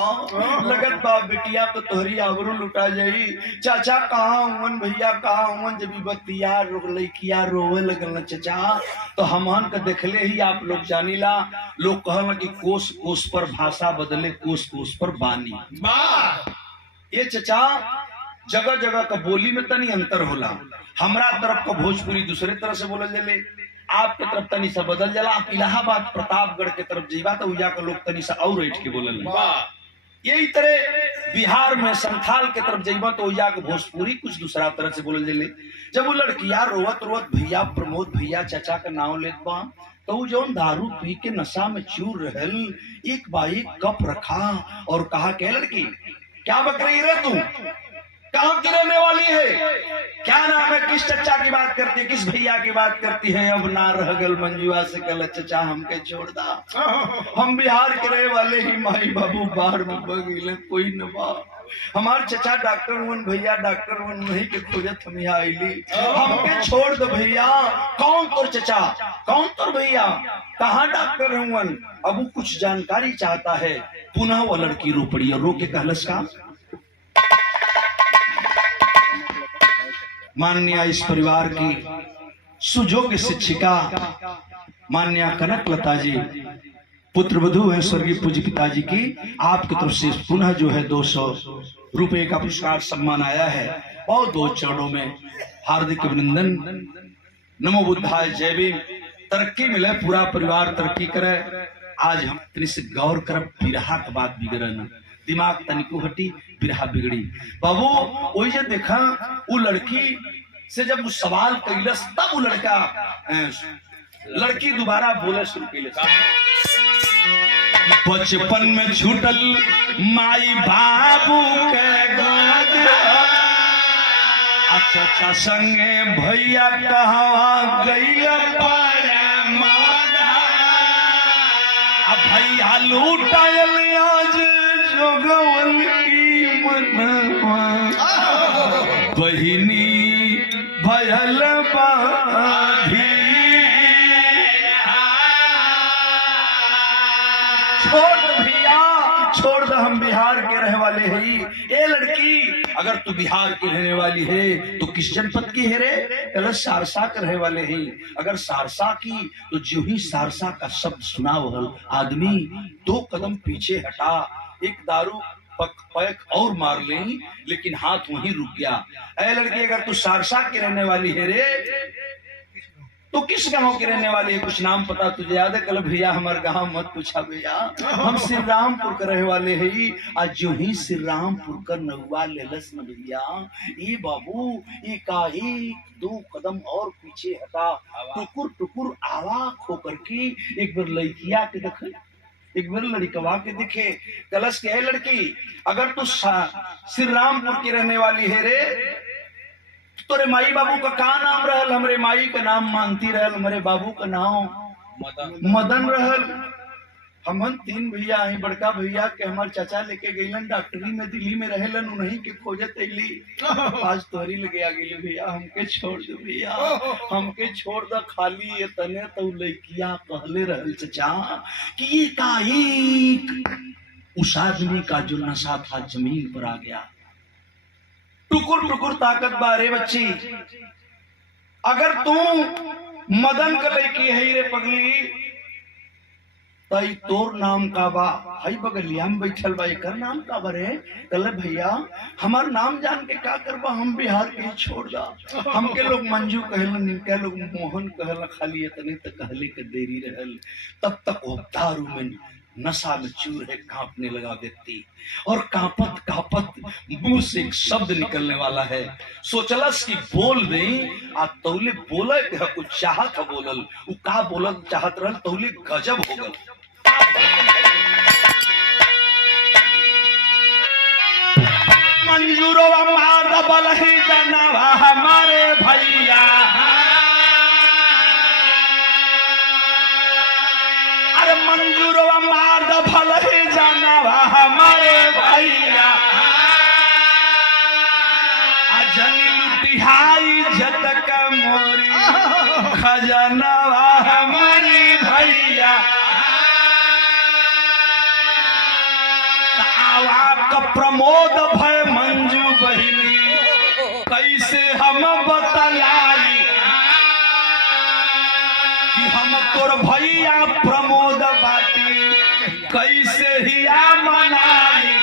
लगत बा बेटिया तो तोहरी आबरू लुटा जाई। चाचा कहाँ हुवन, भैया कहाँ हुवन? जब बतिया लड़किया रोवे लगल न चचा, तो हमहन के देखले ही आप लोग जानीला। लोग कहल कि कोस कोस पर भाषा बदले, कोस कोस पर बानी। ये चचा जगह जगह का बोली में तनी अंतर होला। हमरा तरफ का भोजपुरी दूसरे तरह से बोलल जाले, आपके तरफ तनी सा बदल जाला। आप इलाहाबाद प्रतापगढ़ के तरफ जीवा तो उजा का लोग तनी सा और ऐठ के बोलल। यही तरह बिहार में संथाल के तरफ जीवा तो उजा के भोजपुरी कुछ दूसरा तरह से बोलल जाले। जब वो लड़कियां रोवत रोवत भैया प्रमोद भैया चाचा का नाम लेत बा, तो वो जौन दारू पी के नशा में चूर रहल, एक बाई कप रखा और कहा के लड़की क्या बक रही रे तू, कहाँ की रहने वाली है, क्या नाम है, किस चचा की बात करती है, किस भैया की बात करती है? अब ना रह गल मंजुआ से कल चचा हमके छोड़ दा, हम बिहार के रहे वाले ही माई बाबू बाहर में बगिले कोई न बा। हमार चचा डॉक्टर हुन, भैया डॉक्टर हुन, नहीं के खोजत हम यहाँ आईली, हमके छोड़ दो भैया। कौन तोर चचा, कौन तोर भैया, कहाँ डॉक्टर हुन? अब वो कुछ जानकारी चाहता है। पुनः वो लड़की रो पड़ी और रो के कहलस का, मान्या इस परिवार की सुजोग्य शिक्षिका मान्या कनक लता जी पुत्र वधू है स्वर्गीय पूज्य पिताजी की, आपकी तरफ से पुनः जो है 200 रुपए का पुरस्कार सम्मान आया है और 2 चरणों में हार्दिक अभिनंदन। नमो बुद्धाय, जय भीम। तरक्की मिले, पूरा परिवार तरक्की करे। आज हम इतनी से गौर करब, बिरहा के बात बिगड़न, दिमाग तनिको हटी, बिरहा बिगड़ी। बाबू वही जो देखा वो लड़की से जब वो सवाल कैलस, तब वो लड़की दोबारा बोले शुरू कैलस। बचपन में छूटल माई बाबू के गोद, चाचा संगे भैया कहवा गइल भैया लूटायल आज जोगवल की मनवा, बहिनी भयल बाधी। छोड़ भैया, छोड़ दो, हम बिहार के रहने वाले हैं। ए लड़की, अगर तू बिहार की रहने वाली है तो किस जनपद की है रे? कल सारसा के रहने वाले हैं। अगर सारसा की, तो जो ही सारसा का शब्द सुना वह आदमी 2 कदम पीछे हटा, एक दारू पैक और मार ले, लेकिन हाथ वहीं रुक गया। ऐ लड़की, अगर तू सारसा की रहने वाली है रे, तो किस गांव के रहने वाले? कुछ नाम पता तुझे याद है? कल भैया हमारे गांव मत पूछा भैया, हम श्री रामपुर के रहे वाले हैं। आज जो ही श्री रामपुर का नौवा लेलस न भैया, ये बाबू एकाएक 2 कदम और पीछे हटा, टुकुर टुकुर आवाक होकर के एक बार लड़किया के देखे, एक बार लड़कवा के दिखे। कलश के है लड़की, अगर तू श्री रामपुर की रहने वाली है रे, तोरे माई बाबू का का नाम रहल? हमरे माई का नाम मानती रहल, हमारे बाबू का नाम मदन रहल। हमन 3 भैया हैं, बड़का भैया के हमार चाचा लेके गईलन डॉक्टरी में, दिल्ली में रहेलन, उन्हीं के खोजत अइली। आज तोहरी लगे आ गेली भैया, हमके छोड़ दो भैया, हमके छोड़ दो। खाली ये तने तो लड़किया कहले रहल चचा कि एकाएक उस आदमी का जो नशा था जमीन पर आ गया। टुकुर टुकुर ताकत बारे बच्ची, अगर तू मदन का लड़की है रे पगली, तई तोर नाम का बा? हई बगलिया में बैठल बा, एकर नाम का बरे? कल भैया हमार नाम जान के का करबा, हम बिहार के छोड़ दा। हमके लोग मंजू कहलन, इनके लोग मोहन कहला, खाली इतने तक कहले के देरी रहल। तब तक वो दारू में नशा में चूर है, कांपने लगा व्यक्ति, और कांपत कांपत मुंह से एक शब्द निकलने वाला है। सोचलस कि बोल दे, आ तौले बोले कुछ चाहत बोलल, उ का बोलल चाहत रहल, तौले गजब हो गल। मंजूरो मार बल ही जनवा हमारे भैया, अरे मंजूरो मार भल ही जनवा हमारे भैया, जनी लुटिहाई झटक मोरी खजनवा हमारी भैया आवा का प्रमोद भय मंजू बहिनी कैसे हम बतलाई कि हम तोर भैया प्रमोद बाटी कैसे हिया मनाई।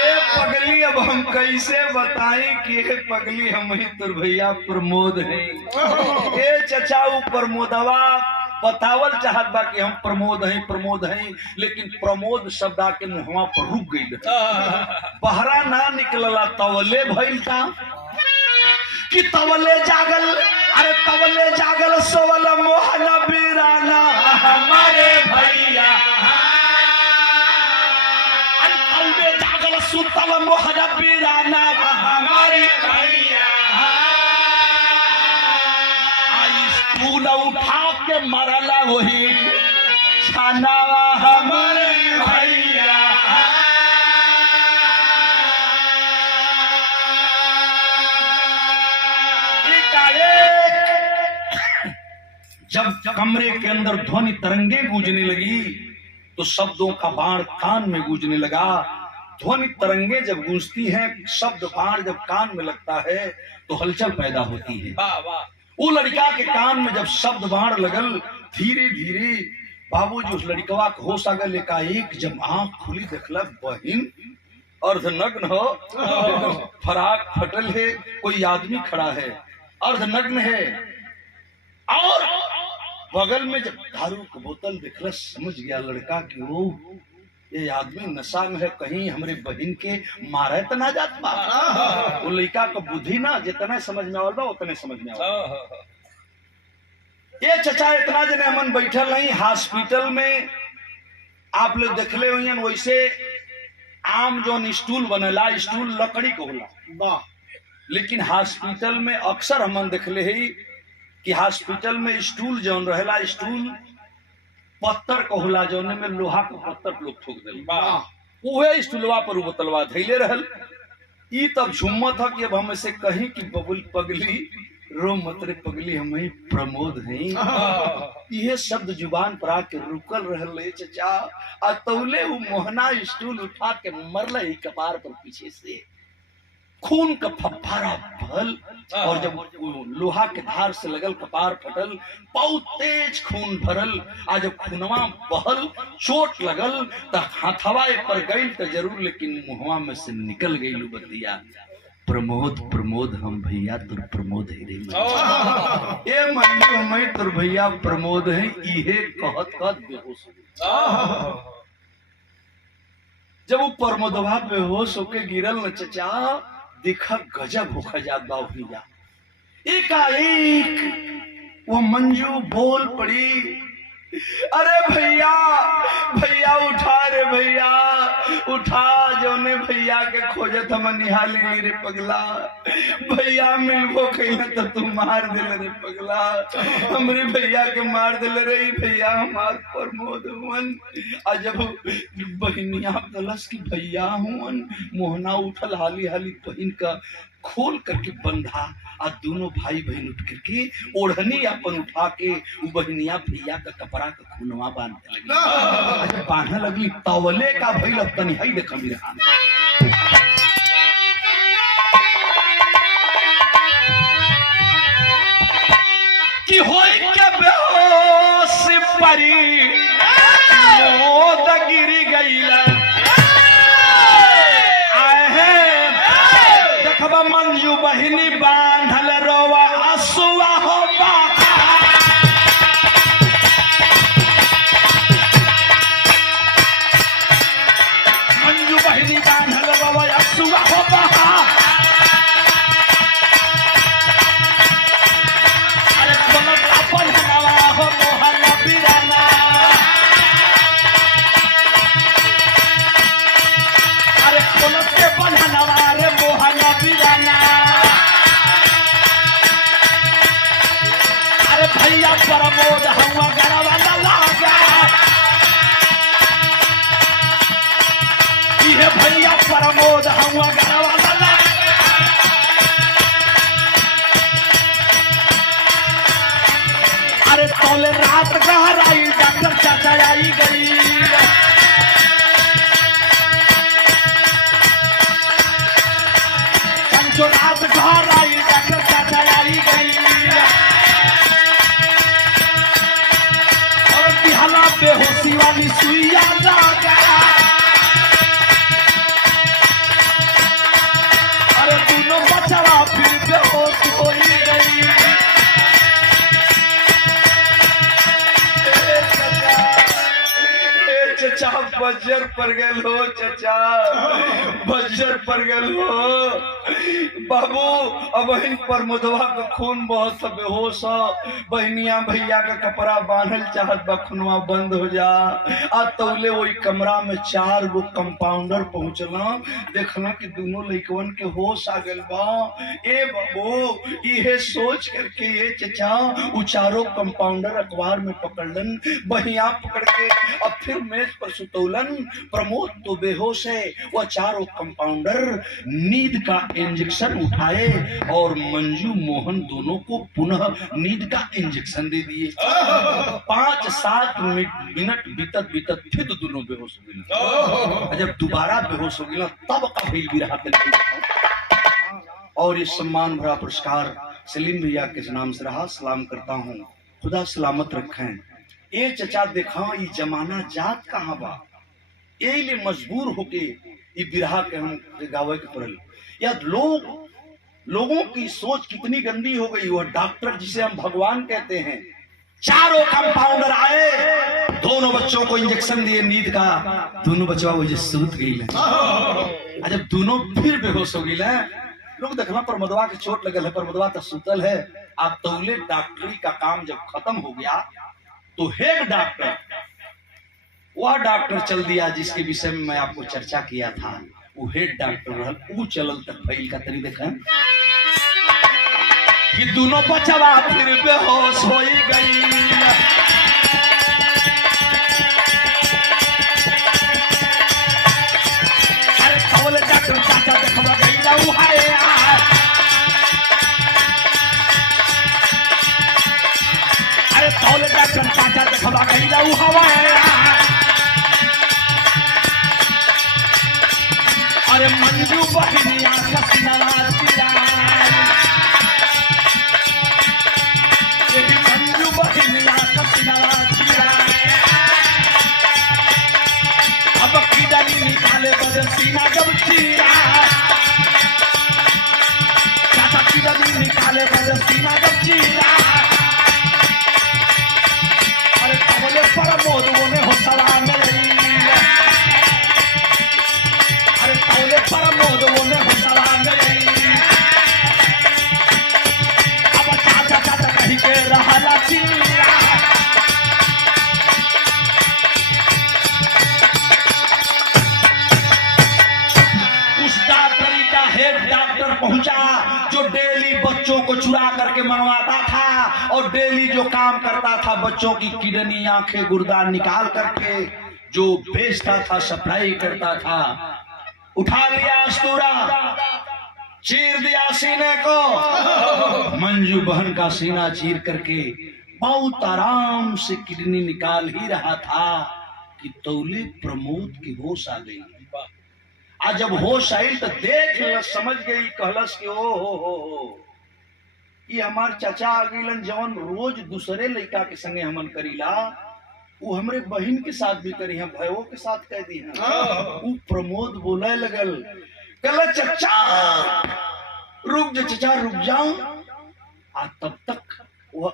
ए पगली अब हम कैसे बताएं कि हे पगली हम ही तोर भैया प्रमोद हैं। ए चचा ऊ प्रमोदवा बतावल चाहत बा कि हम प्रमोद हैं लेकिन प्रमोद शब्द के मुहवा पर रुक गई बहरा ना निकलला तवले भइल का कि तवले जागल अरे तवले जागल सोवल मोहन बीराना हमारे भैया अरे तवले जागल सुतल मोहन बीराना हमारे भैया स्कूल उठा के मरला वही छानावा हमारे भैया। जब कमरे के अंदर ध्वनि तरंगे गूंजने लगी तो शब्दों का बाण कान में गूंजने लगा। ध्वनि तरंगे जब गूंजती हैं, शब्द बाण जब कान में लगता है तो हलचल पैदा होती है। वो लड़का के कान में जब शब्द बाण लगल धीरे धीरे बाबूजी उस लड़कवा के होश आ गए। एकाएक जब आंख खुली देखला बहिन अर्धनग्न हो, फराक फटल है, कोई आदमी खड़ा है अर्धनग्न है और बगल में जब दारू की बोतल देखला समझ गया लड़का कि वो ये आदमी नशा में है, कहीं हमरे बहन के मारे तो ना जात बा। वो लड़का का बुद्धि ना जितना समझ में आवल बा उतने समझ में आवल। ये चचा इतना जने हमन बैठल नहीं हॉस्पिटल में आप लोग देखले हुई वैसे आम जो स्टूल बनेला स्टूल लकड़ी को होला लेकिन हॉस्पिटल में अक्सर हमन देखले ही कि हॉस्पिटल में स्टूल जौन रहेला स्टूल पत्थर को होला जौने में लोहा को पत्थर लोग ठोक देल उहे स्टूलवा पर बोतलवा धैले रहल। ई तब झुम्मत है कि अब हम ऐसे कहीं कि बबुल पगली रो मतरे पगली हम ही प्रमोद हैं। यह शब्द जुबान पर आके रुकल रहल चचा आ तौले वो मोहना स्टूल उठा के मरल ही कपार पर पीछे से खून का फव्वारा बहल और जब लोहा के धार से लगल कपार फटल बहुत तेज खून भरल। आज जब खूनवा बहल चोट लगल तो हाथवा पर गई तो जरूर लेकिन मुहवा में से निकल गई बतिया प्रमोद प्रमोद हम भैया तुर प्रमोद है रे ये मैं तुर भैया प्रमोद है इहे कहत कहत बेहोश जब वो प्रमोदवा बेहोश होके गिरल न चचा देखा गजब होखा जात बा भैया। एकाएक वो मंजू बोल पड़ी अरे भैया भैया उठा रे भैया उठा जोने भैया के खोजत हम निहाल गई रे पगला भैया मिलबो कहीं तो तू मार दिल रे पगला हमरे भैया के मार दिल रे भैया हमार प्रमोद हुन। आ जब बहनिया कलश की भैया हुन मोहना उठल हाली हाली बहन का खोल करके बंधा आ दोनों भाई बहन उठ करके ओढ़नी अपन उठा के बहनिया भैया का कपड़ा का खूनवा बांधने लगी बांधने लगली तवले का भइल अब तनी हई देख मेरे कि होई के बेहोश परी मोद गिर गईला मंजू बहिनी बांधल रोवा असुआ हो मंजू बहिनी बांधल रोवा असुआ हो अरे बोलत अपन हवा हो मोहन बीराना अरे बोलत के बनहनवा रे मोहन बीराना अरे भैया प्रमोद हुआ गरवा न लागा ये भैया प्रमोद खाली सुइया लागा। अरे दोनों बचवा फिर बेहोश हो गई। चचा बजर पर गए हो, चचा बजर पर गए हो बाबू। अब इन पर मुदवा का खून बहुत बेहोश हो। बहनिया भैया का कपड़ा बांधल चाहत बा, खूनवा बंद हो जा। आ तौले वही कमरा में 4 गो कंपाउंडर पहुंचला, देखला कि दोनों लड़कवन के होश आ गल बा। ए बाबू ये सोच करके ये चचा उ चारों कंपाउंडर अखबार में पकड़लन, बहिया पकड़ के अब फिर मेज पर सुतौलन। प्रमोद तो बेहोश है, वह चारों कंपाउंडर नींद का इंजेक्शन उठाए और मंजू मोहन दोनों को पुनः नींद का इंजेक्शन दे दिए। 5-7 मिनट बीतत बीतत फिर दोनों बेहोश हो गए। जब दोबारा बेहोश हो गए तब कभी भी रहा। और ये सम्मान भरा पुरस्कार सलीम भैया के नाम से रहा। सलाम करता हूँ, खुदा सलामत रखें। ए चचा देखा ये जमाना जात कहाँ बा, यही लिए मजबूर होके ये बिरहा के हम गावे के पड़ल। या लोगों की सोच कितनी गंदी हो गई। वह डॉक्टर जिसे हम भगवान कहते हैं, चारों कंपाउंडर आए, दोनों बच्चों को इंजेक्शन दिए नींद का। दोनों बच्चा वो सूत गई। जब दोनों फिर बेहोश हो गई, लोग देखना प्रमोदवा के चोट लगल है, प्रमोदवा तो सुतल है। आप तौले डॉक्टरी का काम जब खत्म हो गया तो हेड डॉक्टर, वह डॉक्टर चल दिया जिसके विषय में मैं आपको चर्चा किया था। वो हेड डॉक्टर रहल, वो चलल तक फैल का तरी देखा कि दोनों बचवा फिर बेहोश हो गई। अरे तौले डॉक्टर चाचा देखवा गई रहू है। तौले डॉक्टर चाचा देखवा गई रहू हवा। अरे मंजू बहनिया कसिनवा चिराई, यही मंजू बहनिया कसिनवा चिराई। अब किडनी निकाले बदे सीना जब चीरा, चाचा किडनी निकाले बदे सीना जब चीरा। प्रमोद ने हौसला मिली। अरे तौले प्रमोद ने हौसला मिली। अब चाचा चाचा कहीं के रहला चिल्ला। उस डॉक्टरी का हेड डॉक्टर पहुंचा जो डेली बच्चों को चुरा करके मंगवाता था और डेली जो काम करता था, बच्चों की किडनी आंखें गुर्दा निकाल करके जो बेचता था, सप्लाई करता था। उठा लिया अस्तूरा, चीर दिया सीने को। मंजू बहन का सीना चीर करके बहुत आराम से किडनी निकाल ही रहा था कि तौले प्रमोद की होश आ गई। आज जब होश आई तो देख समझ गई, कहलस कि ओ हो ये हमार चाचा आ गईलन जवन रोज दूसरे लड़का के संगे हमन करीला, वो हमरे बहन के साथ भी करी है, भाइयों के साथ कह दी है। वो प्रमोद बोले लगल, कहला चचा रुक जा, चचा रुक जाओ। तब तक वह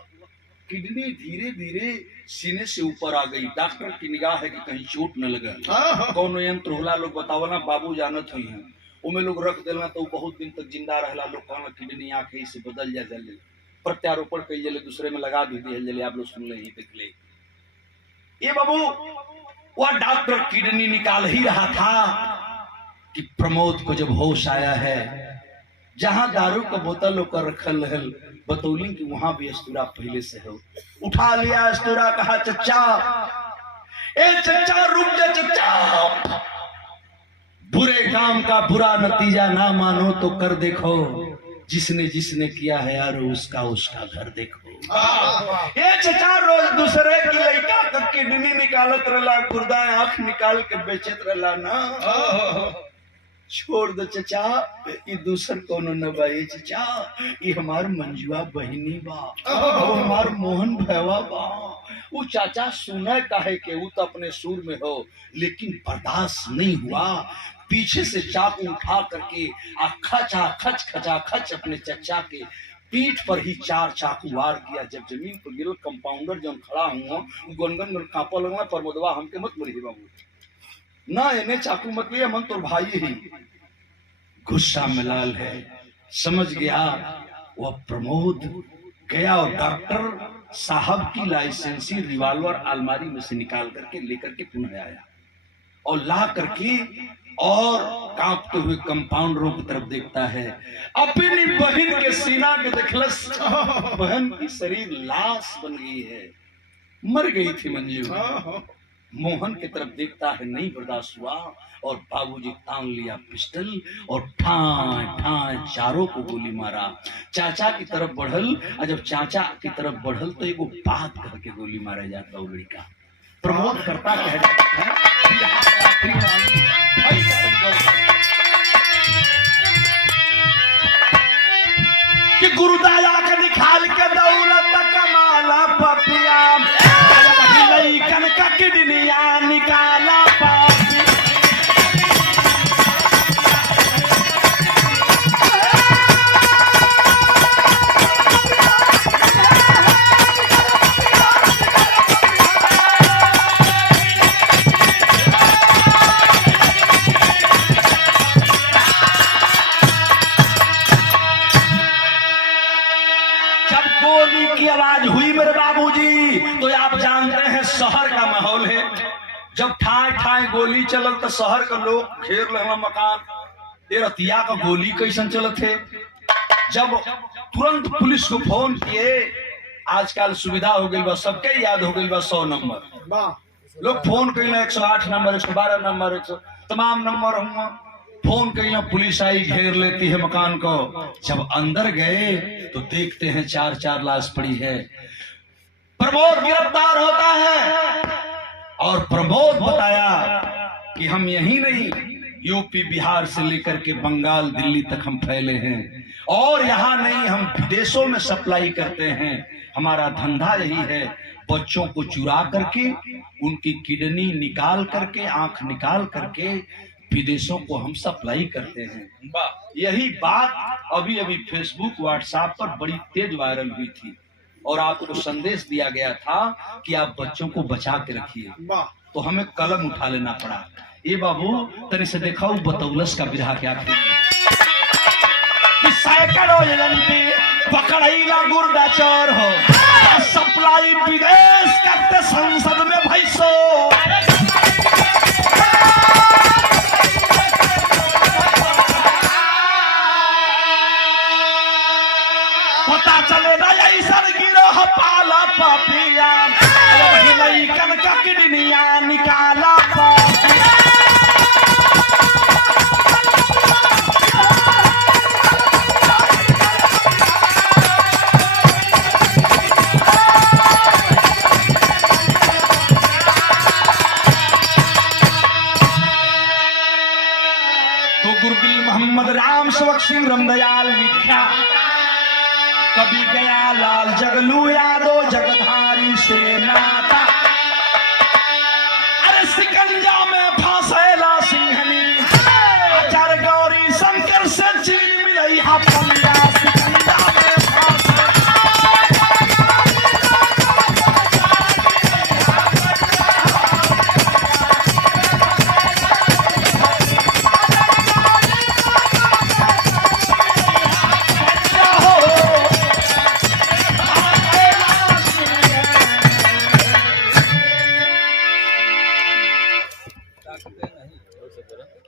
किडनी धीरे धीरे सीने से ऊपर आ गई। डॉक्टर की निगाह है कि कहीं चोट न लगा। कौन यंत्र होला लोग बतावला, बाबू जानत हुई है। उमे लोग रख देना तो बहुत दिन तक जिंदा रहला। लोग कहना किडनी आंखें से बदल जा जल्दी, प्रत्यारोपण कई जले दूसरे में लगा दी जल्दी। आप लोग सुन ले ही देख ले। ये बाबू वह डॉक्टर किडनी निकाल ही रहा था कि प्रमोद को जब होश आया है, जहां दारू का बोतल होकर रखल रहल, बतौली कि वहां भी अस्तूरा पहले से हो। उठा लिया अस्तूरा, कहा चचा ए चचा रुक जा चचा, बुरे काम का बुरा नतीजा ना मानो तो कर देखो, जिसने जिसने किया है यार उसका घर देखो। ये चचा रोज दूसरे की लड़का का किडनी निकालत रहला, गुर्दा आंख निकाल के बेचत रहला ना। छोड़ दो चचा, ये दूसर कोनो न बा। ये चचा ये हमार मंजुआ बहिनी बा, और हमार मोहन भैवा बा। वो चाचा सुने काहे के वो तो अपने सूर में हो, लेकिन बर्दाश्त नहीं हुआ। पीछे से चाकू उठा करके खचा खच अपने चचा के पीठ पर ही 4 चाकू वार किया। जब जमीन पर गिरो, कंपाउंडर जो खड़ा हुआ गनगन कांपा लगना, प्रमोदवा हमके मत मरी बाबू ना, इन्हें चाकू मत लिया, मन तो भाई ही। गुस्सा में लाल है, समझ गया वह प्रमोद गया और डॉक्टर साहब की लाइसेंसी रिवॉल्वर अलमारी में से निकाल करके लेकर के पुनः आया और ला करके और कांपते हुए कंपाउंडरों की तरफ देखता है। अपनी बहन के सीना के देखलस, बहन की शरीर लाश बन गई है, मर गई थी मंजू। मोहन की तरफ देखता है, नहीं बर्दाश्त हुआ और बाबूजी तान लिया पिस्टल और ठाए ठाए चारों को गोली मारा। चाचा की तरफ बढ़ल, और जब चाचा की तरफ बढ़ल तो एगो बात करके गोली मारा जाता उगड़ी का। प्रमोद करता कह जाता है कि गुरुदाया का निकाल के दौलत कमाला पपिया, लइकन का किडनिया निकाला पापी। की आवाज हुई मेरे बाबूजी, तो आप जानते हैं शहर का माहौल है। जब ठाए ठाए गोली चलल तो शहर का लोग घेर लेना मकान। ये रतिया का गोली कैसन चलत है। जब तुरंत पुलिस को फोन किए, आजकल सुविधा हो गई बा, सबके याद हो गई बा 100 नंबर। लोग फोन कैला 108 नंबर, 112 नंबर, तमाम नंबर हुआ फोन कैला, पुलिस आई घेर लेती है मकान को। जब अंदर गए तो देखते हैं 4 लाश पड़ी है। प्रमोद गिरफ्तार होता है और प्रमोद बताया कि हम यही नहीं, यूपी बिहार से लेकर के बंगाल दिल्ली तक हम फैले हैं और यहाँ नहीं, हम विदेशों में सप्लाई करते हैं। हमारा धंधा यही है, बच्चों को चुरा करके उनकी किडनी निकाल करके, आंख निकाल करके विदेशों को हम सप्लाई करते हैं। यही बात अभी अभी फेसबुक व्हाट्सएप पर बड़ी तेज वायरल हुई थी और आपको संदेश दिया गया था कि आप बच्चों को बचा के रखिए। तो हमें कलम उठा लेना पड़ा। ये बाबू तनी से देखा बतौलस का विधा क्या था कि सैकड़ों पकड़ैला गुर्दा चोर हो, सप्लाई विदेश करते संसद में भैसो। पता चले ना ऐसा गिरोह पाला पापिया, लइकन का किडनिया निकाला पापिया। तो गुरुकुल मोहम्मद राम सेवक सिंह रामदयाल विख्या कभी गया लाल जगलू यादव जगधारी से नाता।